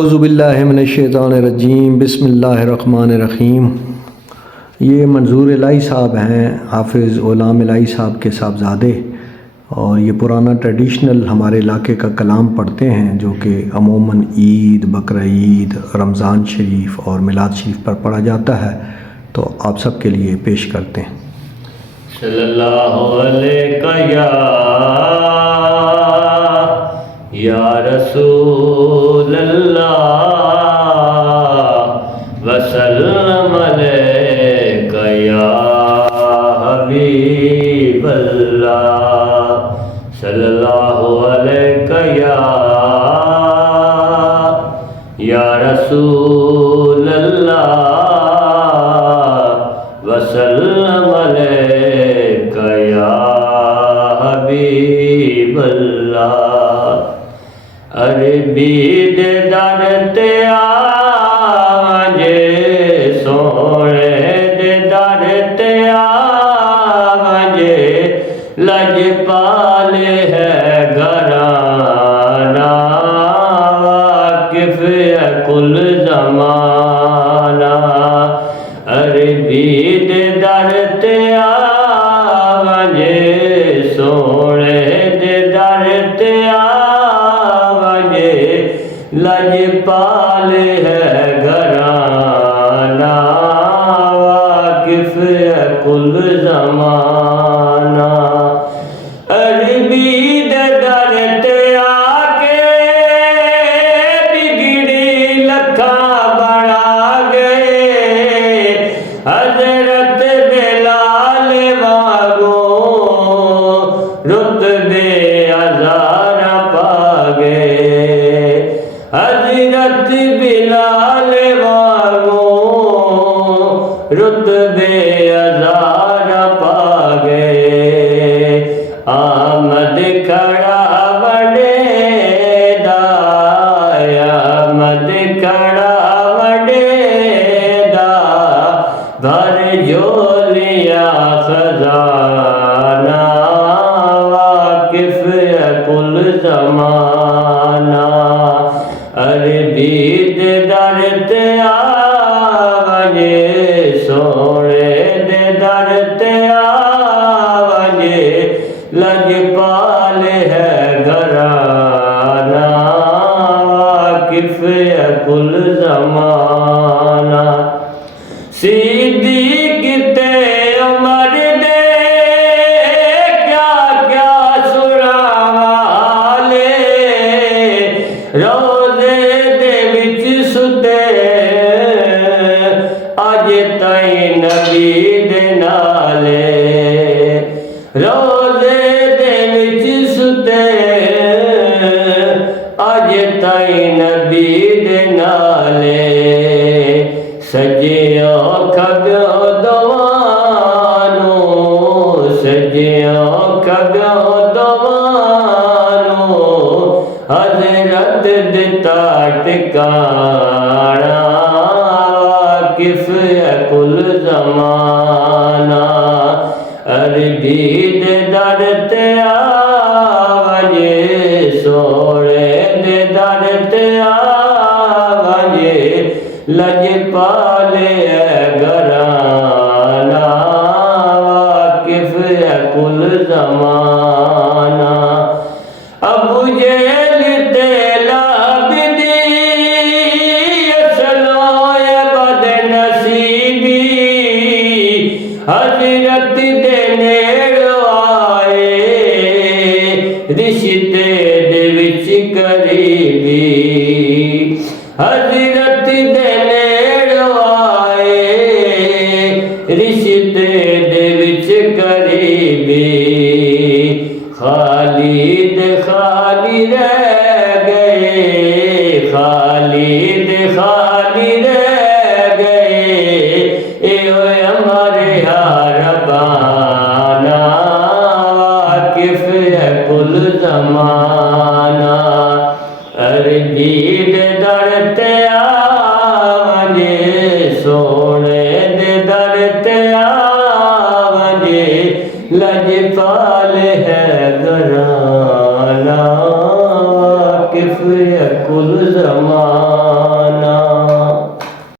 اعوذ باللہ من الشیطان الرجیم، بسم اللہ الرحمن الرحیم۔ یہ منظور الہی صاحب ہیں، حافظ غلام الہی صاحب کے صاحبزادے، اور یہ پرانا ٹریڈیشنل ہمارے علاقے کا کلام پڑھتے ہیں جو کہ عموماً عید، بقرہ عید، رمضان شریف اور میلاد شریف پر پڑھا جاتا ہے، تو آپ سب کے لیے پیش کرتے ہیں۔ صلی اللہ علیہ یا رسول اللہ وسلم علیک یا حبیب اللہ، صلی اللہ علیہ یا رسول اللہ وسلم علیک یا حبیب اللہ۔ عربی دے در تے آجے، سونے دے در تے آجے، لج پالے ہے گھرانا، واقف ہے کل زمانہ۔ عربی دے در تے آجے، سونے دے در تے لج پالے ہے گھرانا، واقف ہے کل زمانہ۔ عربی دے در تے آکے بگڑی لکھاں بنا گئے، حضرت بلال واگوں رتبے ہزار پا گئے، حضرت بلال واگوں رتبے ہزار پا گئے۔ آمد کھڑا وڈے دا، آمد کھڑا وڈے دا، بھر جھولیاں خزانہ، واقف ہے کل زمانہ۔ عربی دے در تے آوجے، سونے دے در تے آوجے، لج پالے ہے گھرانا، واقف ہے کل زمانہ۔ صدیق تے عمر دے کیا کیا سراوالے، روزے دے وچ ستے اج تائیں نبی دے نالے، روزے دے وچ ستے اج تائیں نبی دے نالے، سجیوں کھبیوں دوانوں، سجیوں کھبیوں دوانوں، حضرت دتا ٹکانا، واقف ہے کل زمانہ۔ عربی دے در تے آوجے، سونے دے در تے آوجے، لج پالے ہے گھرانا، واقف ہے کل زمانہ۔ ابو جہل تے لابدی، اسلوئے بد نصیبی، حضرت دے نیڑ آئے، رشتے دے وچ قریبی، حضرت دے نیڑ آئے، رشتے دے وچ قریبی، خالد خالی رہ گئے، خالد خالی رہ گئے، اے ہوئے ہمارے ربانہ، واقف ہے کل زمانہ۔ عربی دے در تے हाँ